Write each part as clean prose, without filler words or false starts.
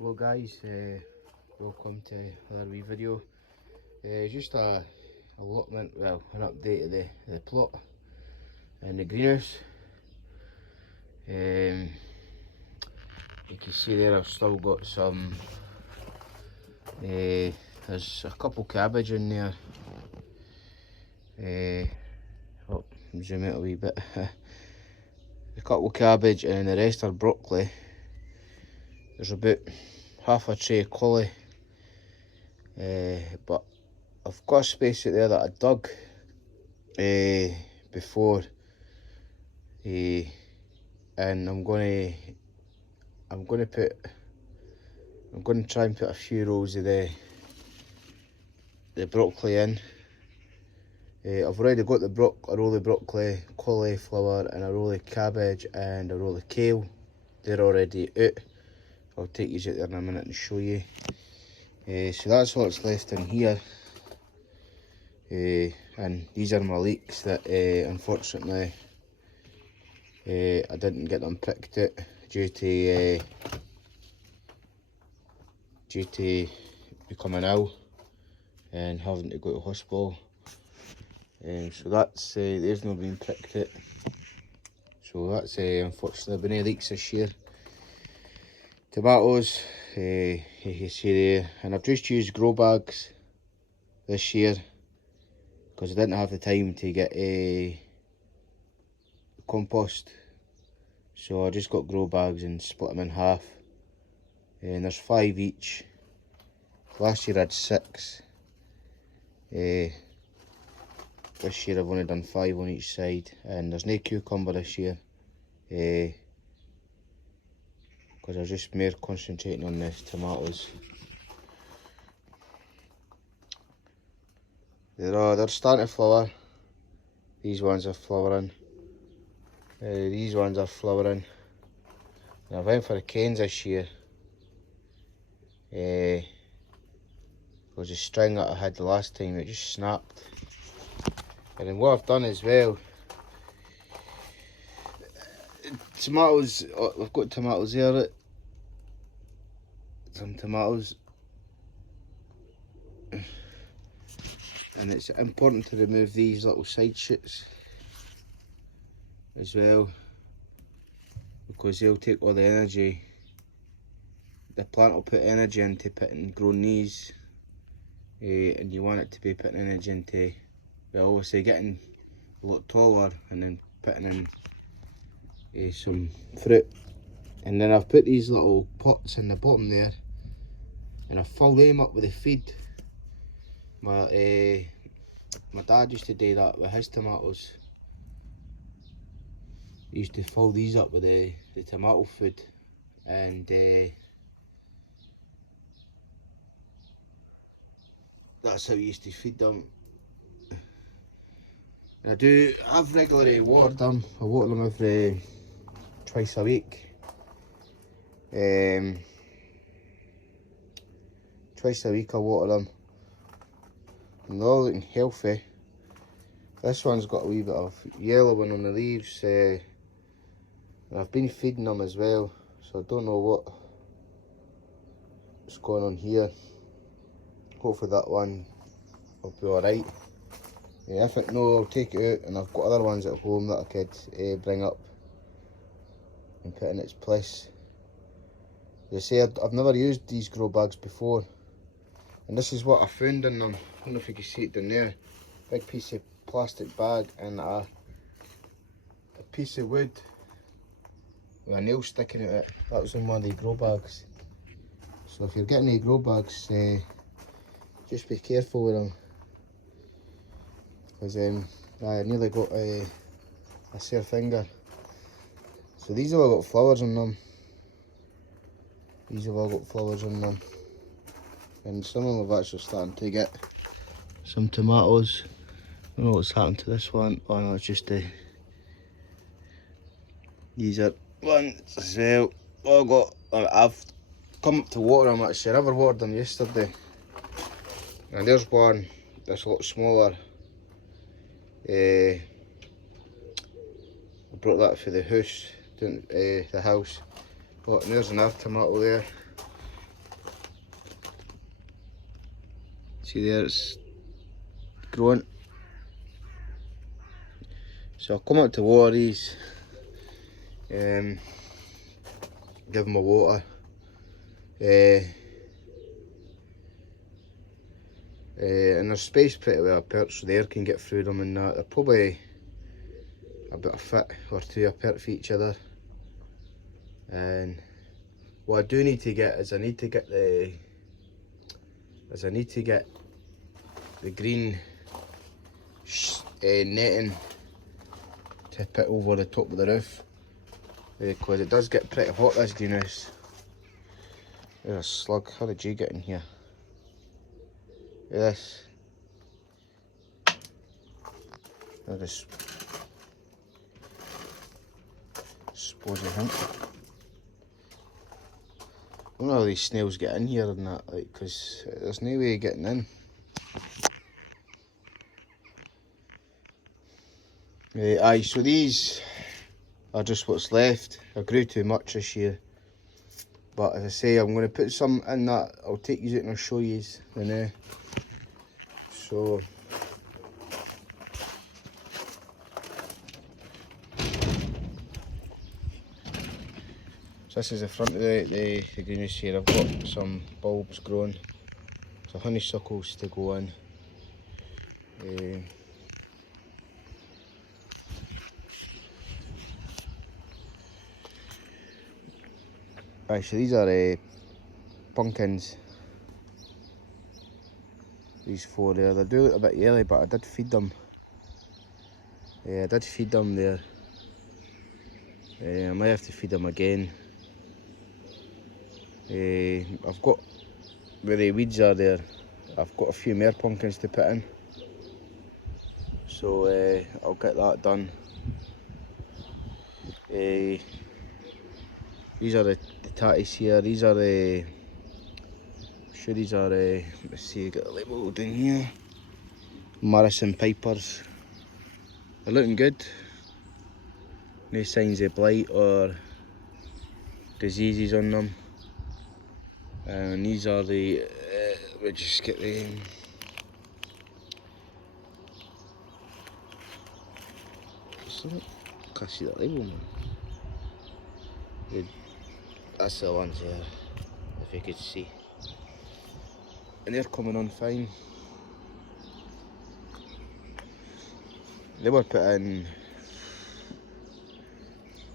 Hello guys, welcome to another wee video. Just a allotment, well, an update of the plot and the greenhouse. You can see there I've still got some, there's a couple cabbage in there. Oh, zoom out a wee bit. A couple cabbage and the rest are broccoli. There's about half a tray of collie, but I've got a space out there that I dug before, and I'm gonna try and put a few rows of the broccoli in. I've already got a roll of broccoli, cauliflower, and a roll of cabbage and a roll of kale. They're already out. I'll take you out there in a minute and show you. So that's what's left in here. And these are my leeks that unfortunately I didn't get them pricked out due to becoming ill and having to go to hospital. So that's they've not been pricked out. So that's unfortunately been any leeks this year. Tomatoes, you can see there, and I've just used grow bags this year because I didn't have the time to get a compost, so I just got grow bags and split them in half, and there's 5 each. Last year I had 6. This year I've only done 5 on each side, and there's no cucumber this year because I was just more concentrating on the tomatoes. They're starting to flower. These ones are flowering. These ones are flowering. And I went for the canes this year because the string that I had the last time, it just snapped. And then what I've done as well, tomatoes, I've got tomatoes here, look. Some tomatoes, and it's important to remove these little side shoots as well, because they'll take all the energy. The plant will put energy into growing these, and you want it to be putting energy into, well, obviously getting a lot taller and then putting in some fruit. And then I've put these little pots in the bottom there, and I fill them up with the feed. My dad used to do that with his tomatoes. He used to fill these up with the tomato food, and that's how he used to feed them. And I do have regularly watered them. I water them every twice a week. Twice a week I water them, and they're all looking healthy. This one's got a wee bit of yellow one on the leaves, and I've been feeding them as well, so I don't know what's going on here. Hopefully that one will be alright. If it no, I'll take it out, and I've got other ones at home that I could bring up and put in its place. As I say, I've never used these grow bags before, and this is what I found in them. I don't know if you can see it down there. Big piece of plastic bag and a piece of wood with a nail sticking out it. That was in one of the grow bags. So if you're getting any grow bags, just be careful with them, because I nearly got a sore finger. So these have all got flowers on them. These have all got flowers on them, and some of them have actually starting to get some tomatoes. I don't know what's happened to this one. Oh no, it's just these are ones as well. Oh, I've come up to water them actually. I never watered them yesterday. And there's one that's a lot smaller. I brought that for the house, the house. Oh, and there's another tomato there. See there, it's growing. So I'll come up to water these, give them a water. And they're spaced pretty well apart so the air can get through them and that. They're probably about a foot or two apart for each other. And what I do need to get is I need to get the green netting to put over the top of the roof, because it does get pretty hot this greenhouse. There's a slug. How did you get in here? Look at this. I just suppose I think. I don't know how these snails get in here and that, like, because there's no way of getting in. Aye, so these are just what's left. I grew too much this year. But as I say, I'm going to put some in that. I'll take you out and I'll show you the now. So this is the front of the greenhouse here. I've got some bulbs growing, so honeysuckles to go in. Right, so these are pumpkins. These four there. They do look a bit yellow, but I did feed them. I did feed them there. I might have to feed them again. I've got, where the weeds are there, I've got a few more pumpkins to put in. So I'll get that done. These are the tatties here. These are I'm sure these are, let's see, I got a label down here. Morrison Pipers. They're looking good. No signs of blight or diseases on them. And these are the, we'll just get the, can't see that label, man. That's the ones there, if you could see. And they're coming on fine. They were put in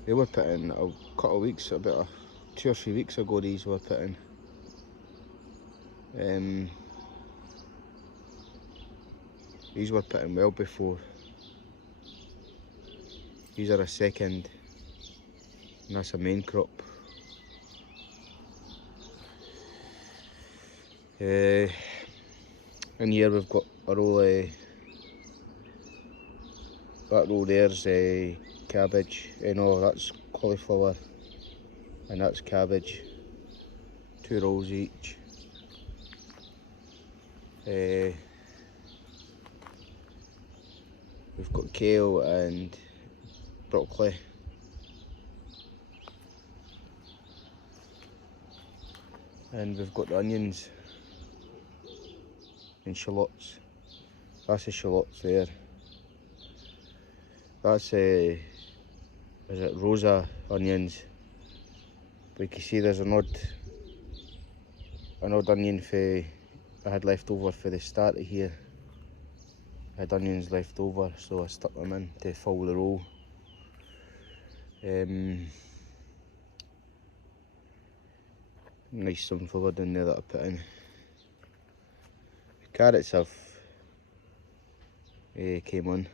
a couple of weeks, about 2 or 3 weeks ago. These were put in. These were put in well before. These are a second, and that's a main crop. In here we've got a row of, that row there's cabbage, no, that's cauliflower, and that's cabbage. 2 rows each. We've got kale and broccoli. And we've got the onions and shallots. That's the shallots there. That's is it rosa onions? But you can see there's an odd onion I had left over for the start of here. I had onions left over, so I stuck them in to fill the row. Nice sunflower down there that I put in. The carrots have came on.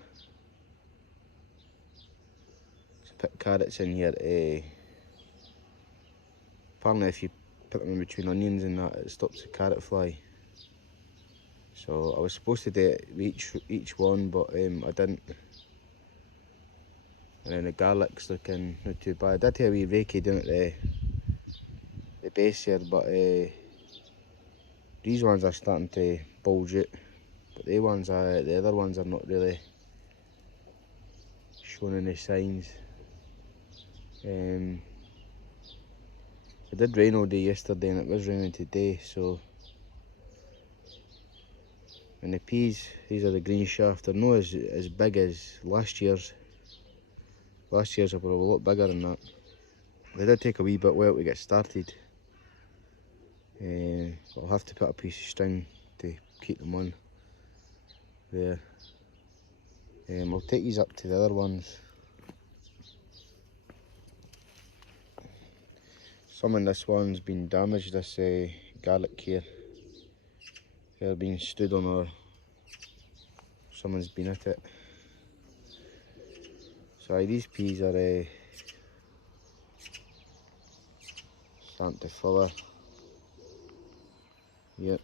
So put carrots in here. Apparently if you put them in between onions and that, it stops the carrot fly. So I was supposed to do it with each one, but I didn't. And then the garlic's looking not too bad. I did have a wee rakey down at the base here, but these ones are starting to bulge out. But the other ones are not really showing any signs. It did rain all day yesterday and it was raining today, so And the peas, these are the green shaft. They're not as big as last year's. Last year's were a lot bigger than that. They did take a wee bit while to get started. I'll have to put a piece of string to keep them on there. I'll take these up to the other ones. Some in this one's been damaged, this garlic here. They're being stood on, or someone's been at it. So these peas are starting to flower. Yep.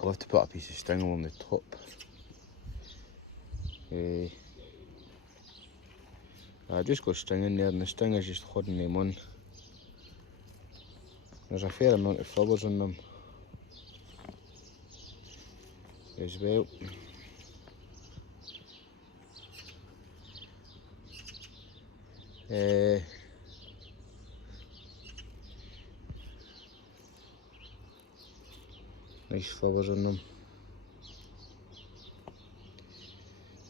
I'll have to put a piece of string along the top. I just got string in there, and the string is just holding them on. There's a fair amount of flowers on them as well. Nice flowers on them.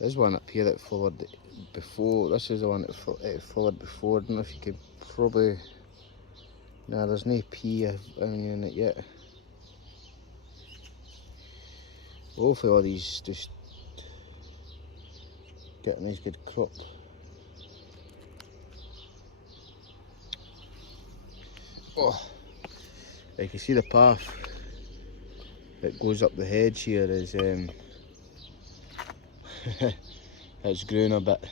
There's one up here that flowered before. This is the one that flowered before. I don't know if you could probably... Nah, there's no pea in it yet. Hopefully all these just get a nice good crop. Oh, you can see the path that goes up the hedge here is it's grown a bit.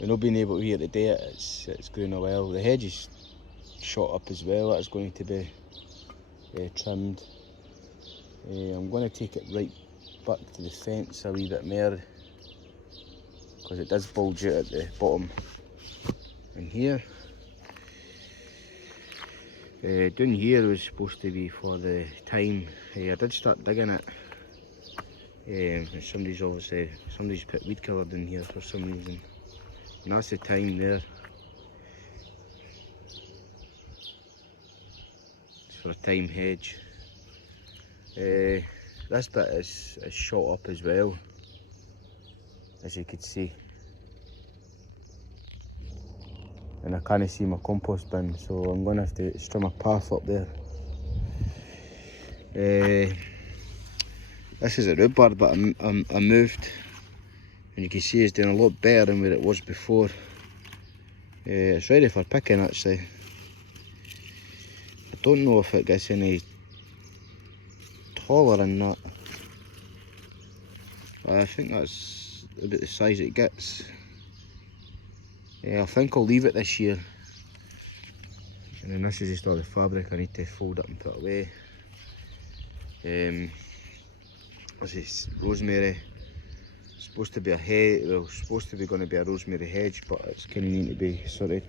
We've not been able to here today, it's grown a while. The hedge is shot up as well, that's going to be trimmed. I'm going to take it right back to the fence a wee bit more, because it does bulge out at the bottom in here. Down here was supposed to be for the thyme. I did start digging it. And somebody's put weed killer in here for some reason. And that's the thyme there. It's for a thyme hedge. This bit is shot up as well, as you could see. And I can't see my compost bin, so I'm going to have to strum a path up there. This is a rhubarb, but I moved, and you can see it's doing a lot better than where it was before. It's ready for picking actually. I don't know if it gets any taller than that. I think that's about the size it gets. I think I'll leave it this year. And then this is just all the fabric I need to fold up and put away. This is rosemary. It's supposed to be a hedge, well, it's supposed to be going to be a rosemary hedge, but it's kind of need to be sorted.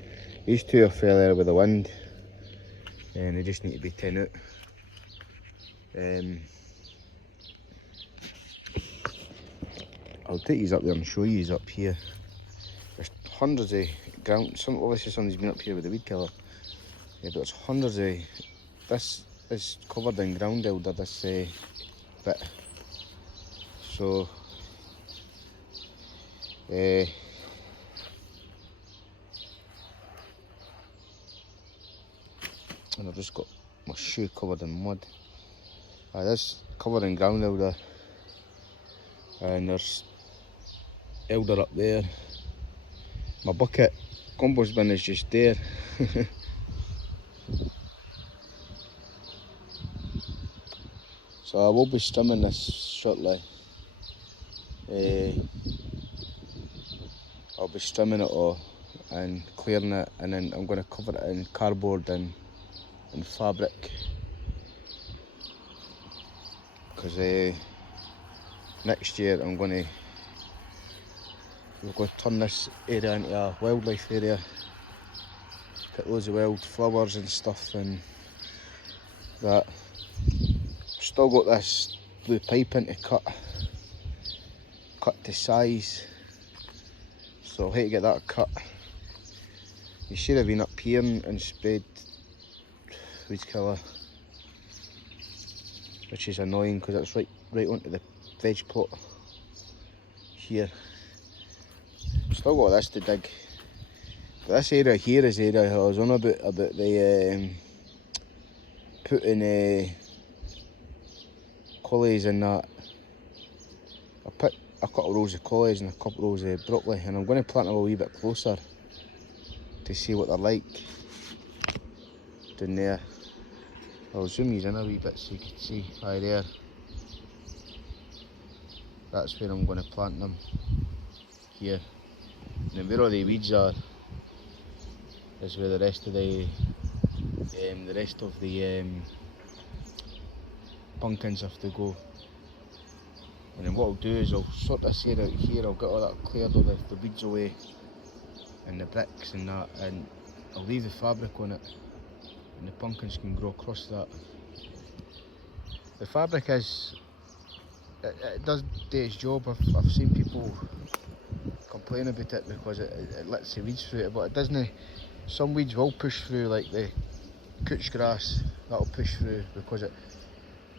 These two are fell there with the wind, and they just need to be tin out. I'll take these up there and show you up here. There's hundreds of ground. Obviously somebody's been up here with the weed killer. Yeah, but there's hundreds of. This is covered in ground elder, this bit. So and I've just got my shoe covered in mud. This covered in ground elder, and there's elder up there. My bucket compost bin is just there. So I will be strimming this shortly. I'll be strimming it all and clearing it, and then I'm going to cover it in cardboard and fabric, because next year we're going to turn this area into a wildlife area, put loads of wild flowers and stuff and that. Still got this blue pipe in to cut to size, so I'll have to get that cut. You should have been up here and sprayed weed killer. which is annoying because it's right onto the veg plot here. Still got this to dig. But this area here is the area I was on about the putting collies in that. I put a couple of rows of collies and a couple of rows of broccoli, and I'm going to plant them a wee bit closer to see what they're like down there. I'll zoom these in a wee bit so you can see. Aye, there. That's where I'm going to plant them, here. And then where all the weeds are is where the rest of the pumpkins have to go. And then what I'll do is I'll sort this area out here. I'll get all that cleared, all the weeds away and the bricks and that, and I'll leave the fabric on it, and the pumpkins can grow across that. The fabric is, it does do its job. I've seen people complain about it because it lets the weeds through it, but it doesn't. Some weeds will push through, like the couch grass, that'll push through because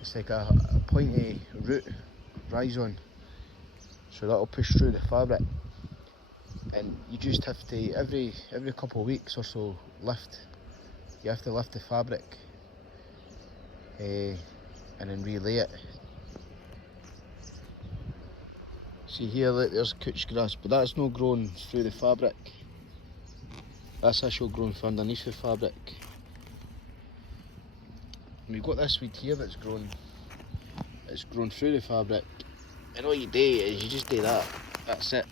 it's like a pointy root rise on, so that'll push through the fabric, and you just have to every couple of weeks or so you have to lift the fabric and then relay it. See here, look, there's couch grass, but that's not growing through the fabric. That's actually growing from underneath the fabric. And we've got this weed here that's grown. It's grown through the fabric, and all you do is you just do that. That's it.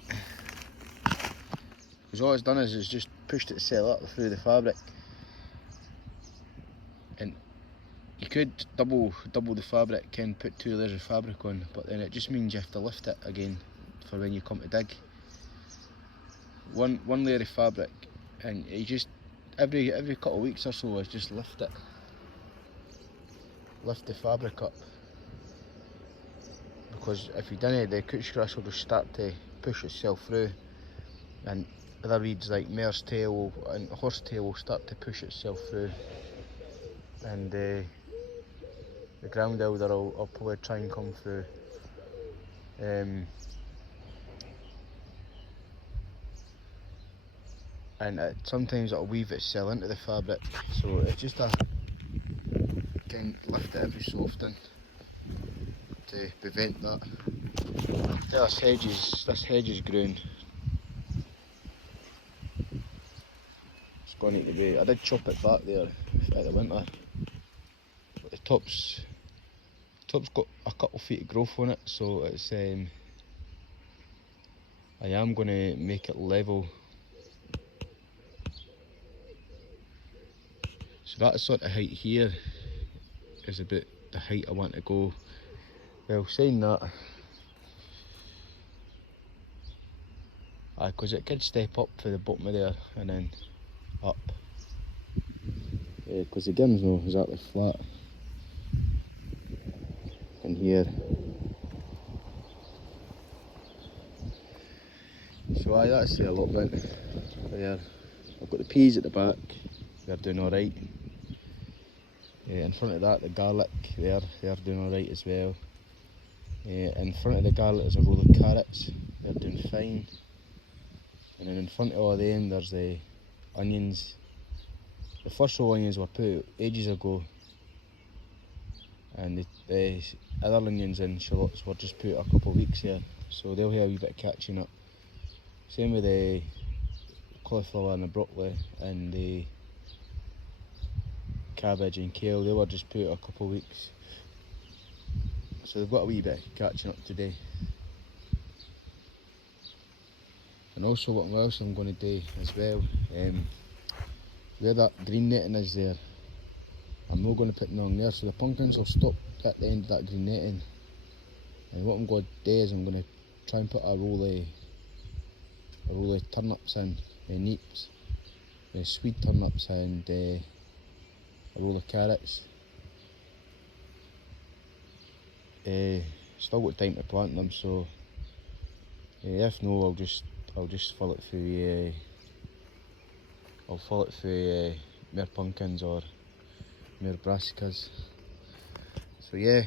Because all it's done is it's just pushed itself up through the fabric. And you could double the fabric and put 2 layers of fabric on, but then it just means you have to lift it again for when you come to dig. One layer of fabric, and you just every couple of weeks or so is just lift the fabric up. Because if you don't, the couch grass will just start to push itself through, and other weeds like mare's tail and horsetail will start to push itself through, and the ground elder will probably try and come through. And sometimes it'll weave itself into the fabric, so it's just a kind of lift it every so often to prevent that. This hedge is growing. It's going to need to be. I did chop it back there at the winter, but the top's got a couple feet of growth on it, so it's I am going to make it level. So that sort of height here is about the height I want to go. Well, saying that, because it could step up for the bottom of there and then up. Because the gim's not exactly flat in here. So that's the allotment there. I've got the peas at the back, they're doing alright. In front of that, the garlic, they're doing alright as well. In front of the garlic there's a row of carrots, they're doing fine. And then in front of all them there's the onions. The first row of onions were put ages ago, and the other onions and shallots were just put a couple of weeks here, so they'll have a wee bit of catching up. Same with the cauliflower and the broccoli and the cabbage and kale, they were just put a couple of weeks, so they've got a wee bit of catching up today. And also what else I'm going to do as well, where that green netting is there, I'm not going to put none there, so the pumpkins will stop at the end of that green netting. And what I'm going to do is I'm going to try and put a roll of turnips in, neeps, sweet turnips, and a roll of carrots. Still got time to plant them, so if no, I'll just fill it through. I'll fill it through more pumpkins or more brassicas. So yeah,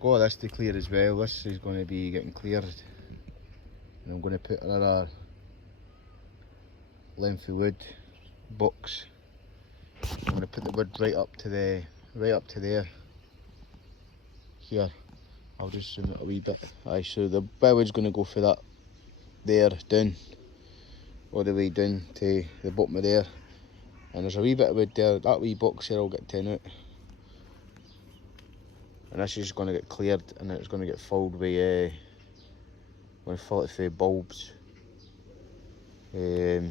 got this to clear as well. This is going to be getting cleared, and I'm going to put another length of wood box. I'm going to put the wood right up to there. Here, I'll just zoom it a wee bit. Aye, so the bit of wood's going to go for that there down, all the way down to the bottom of there. And there's a wee bit of wood there. That wee box here will get taken out. And this is going to get cleared, and it's going to get filled with, I'm going to fill it with bulbs. There's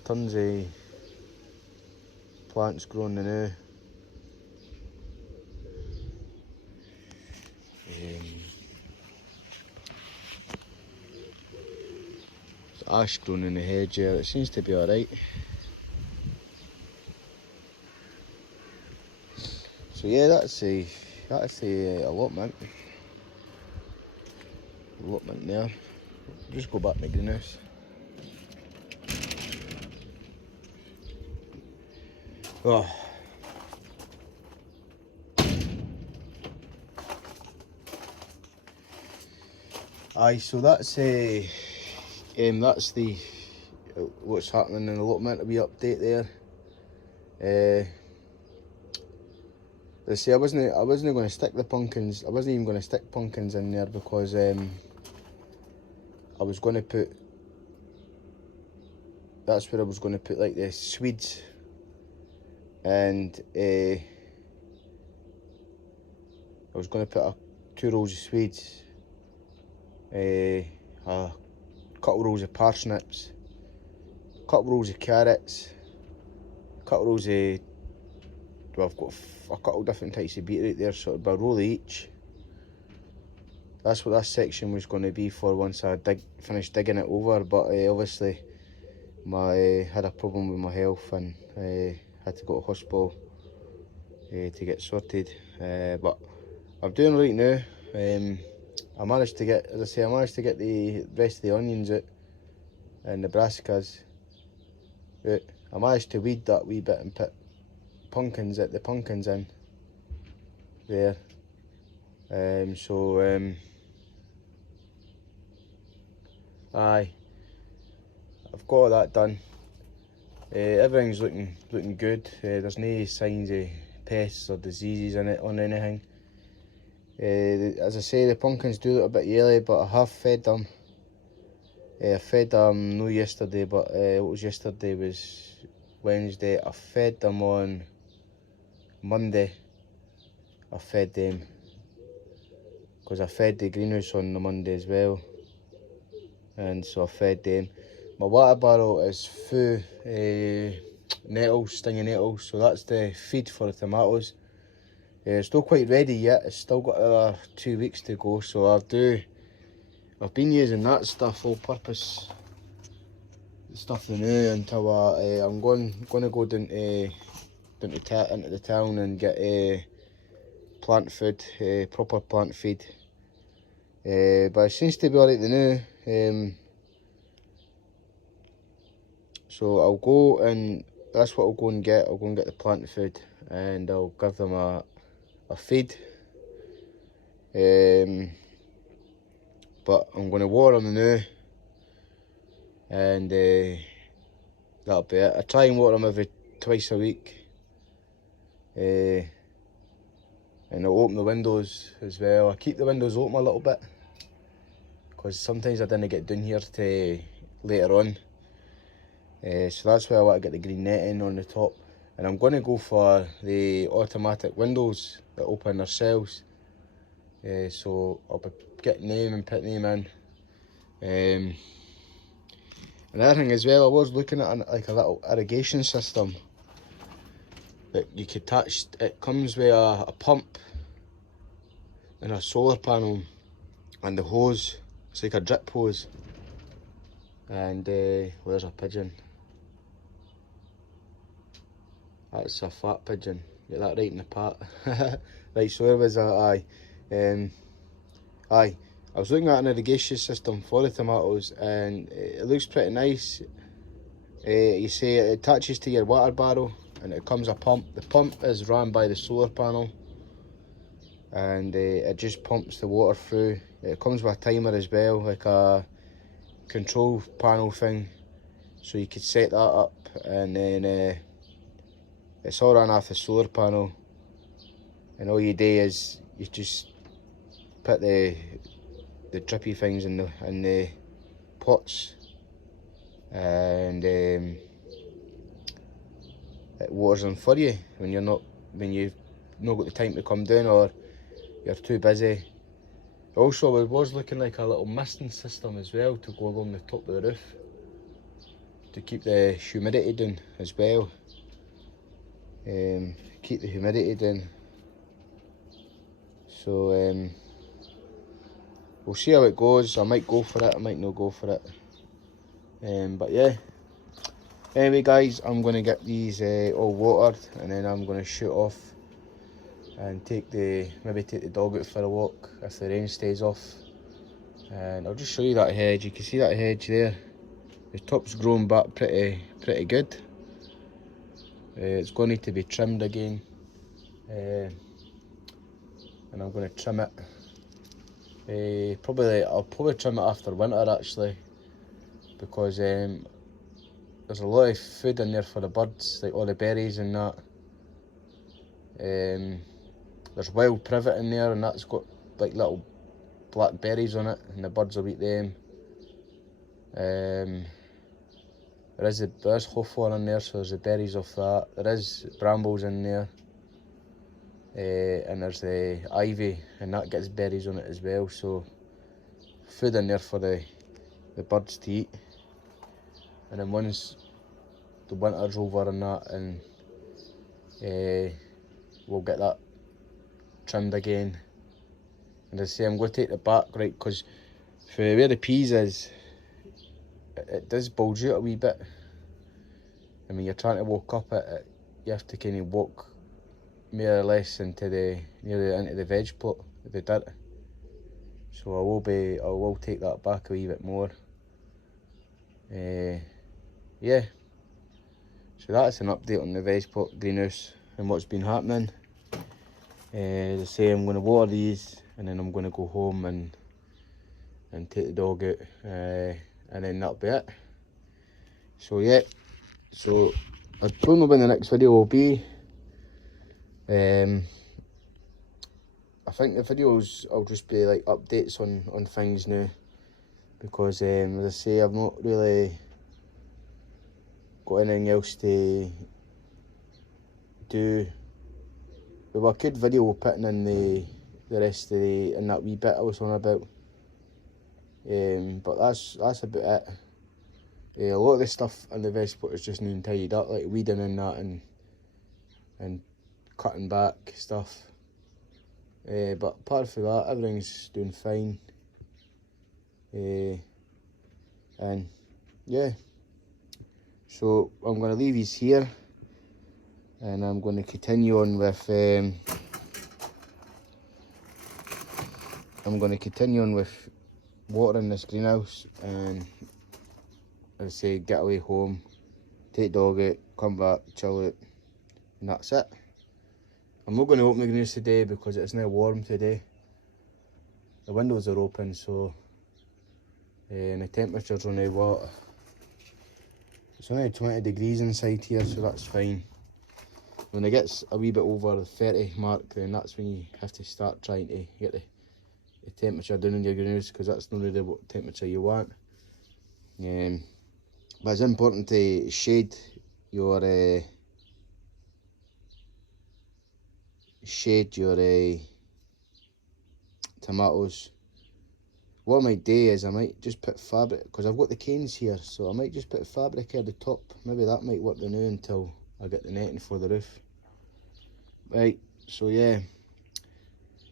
tons of plants growing now. There's ash growing in the hedge here. It seems to be alright. So yeah, that's the allotment. Allotment there. Just go back to the greenhouse. Oh. Aye, so that's the what's happening in the allotment. A wee update there. I wasn't going to stick the pumpkins. I wasn't even going to stick pumpkins in there because I was going to put. That's where I was going to put like the Swedes, and I was going to put 2 rows of Swedes, a couple rows of parsnips, a couple rows of carrots, a couple rows of. Well, I've got a couple different types of beetroot there, so it'll be a roll of each. That's what this section was going to be for once I finished digging it over, but obviously I had a problem with my health and had to go to hospital to get sorted. But I'm doing right now. I managed to get, as I say, the rest of the onions out and the brassicas out. I managed to weed that wee bit and put pumpkins in there. Aye, I've got all that done. Everything's looking good. There's no signs of pests or diseases in it on anything. As I say, the pumpkins do look a bit yellow, but I have fed them. I fed them no yesterday, but what was yesterday was Wednesday. I fed them on Monday. I fed them because I fed the greenhouse on the Monday as well, and so I fed them. My water barrel is full nettles, stinging nettles, so that's the feed for the tomatoes. It's not quite ready yet. It's still got another 2 weeks to go, so I've been using that stuff all purpose stuff now until I'm going to go down into the town and get plant food, proper plant feed. But it seems to be alright now. So I'll go and that's what I'll go and get. I'll go and get the plant food and I'll give them a feed. But I'm going to water them now, and that'll be it. I try and water them twice a week, and I'll open the windows as well. I keep the windows open a little bit because sometimes I didn't get down here to later on. So that's why I want to get the green netting on the top, and I'm going to go for the automatic windows that open themselves. So I'll be getting them and putting them in. Another thing as well, I was looking at like a little irrigation system that you could attach. It comes with a pump and a solar panel and the hose. It's like a drip hose. And where's a pigeon? That's a fat pigeon. Get that right in the pot. Right, so where was that? Aye, I was looking at an irrigation system for the tomatoes, and it looks pretty nice. You see, it attaches to your water barrel, and it comes a pump. The pump is run by the solar panel, and it just pumps the water through. It comes with a timer as well, like a control panel thing, so you could set that up, and then it's all run off the solar panel, and all you do is you just put the drippy things in the pots, and it waters them for you when you've not got the time to come down, or you're too busy. Also, it was looking like a little misting system as well to go along the top of the roof to keep the humidity down as well. Keep the humidity down. So we'll see how it goes. I might go for it, I might not go for it. But yeah. Anyway guys, I'm going to get these all watered, and then I'm going to shoot off and maybe take the dog out for a walk if the rain stays off. And I'll just show you that hedge. You can see that hedge there. The top's grown back pretty good. It's going to need to be trimmed again, and I'm going to trim it. I'll probably trim it after winter actually, because there's a lot of food in there for the birds, like all the berries and that. There's wild privet in there, and that's got like little black berries on it, and the birds will eat them. There's hawthorn in there, so there's the berries of that. There is brambles in there, and there's the ivy, and that gets berries on it as well. So food in there for the birds to eat. And then once the winter's over and that, and we'll get that trimmed again. And as I say, I'm going to take the back, right, because for where the peas is, it does bulge out a wee bit. And when you're trying to walk up it, you have to kind of walk more or less into the veg plot, the dirt. So I will take that back a wee bit more. Yeah. So that's an update on the veg plot greenhouse and what's been happening. As I say, I'm going to water these, and then I'm going to go home and take the dog out, and then that'll be it. So yeah, so I don't know when the next video will be. I think the videos will just be like updates on things now, because as I say, I've not really got anything else to do. Well, I could video putting in the rest of in that wee bit I was on about. But that's about it. A lot of the stuff in the veg plot is just new and tidied up, like weeding and that, and cutting back stuff. But apart from that, everything's doing fine. And yeah, so I'm going to leave these here, and I'm going to continue on with watering this greenhouse, and as I say, get away home, take dog out, come back, chill out, and that's it. I'm not going to open the greenhouse today because it's now warm today. The windows are open, so and the temperature's only what? It's only 20 degrees inside here, so that's fine. When it gets a wee bit over the 30 mark, then that's when you have to start trying to get the temperature down in your greenhouse, because that's not really what temperature you want. But it's important to shade your tomatoes. What I might do is I might just put fabric, because I've got the canes here, so I might just put fabric at the top. Maybe that might work now until I get the netting for the roof. Right, so yeah.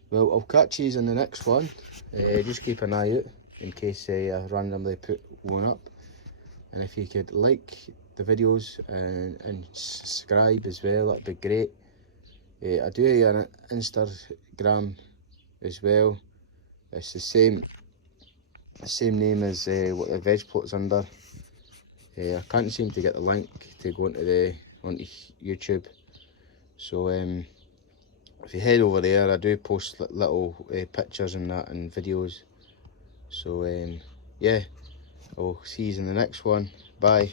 Well, I'll catch you in the next one. Just keep an eye out in case I randomly put one up. And if you could like the videos and subscribe as well, that'd be great. I do have an Instagram as well. It's the same name as what the veg plot's under. I can't seem to get the link to go into onto YouTube. So if you head over there, I do post little pictures and that and videos. So yeah, I'll see you in the next one. Bye.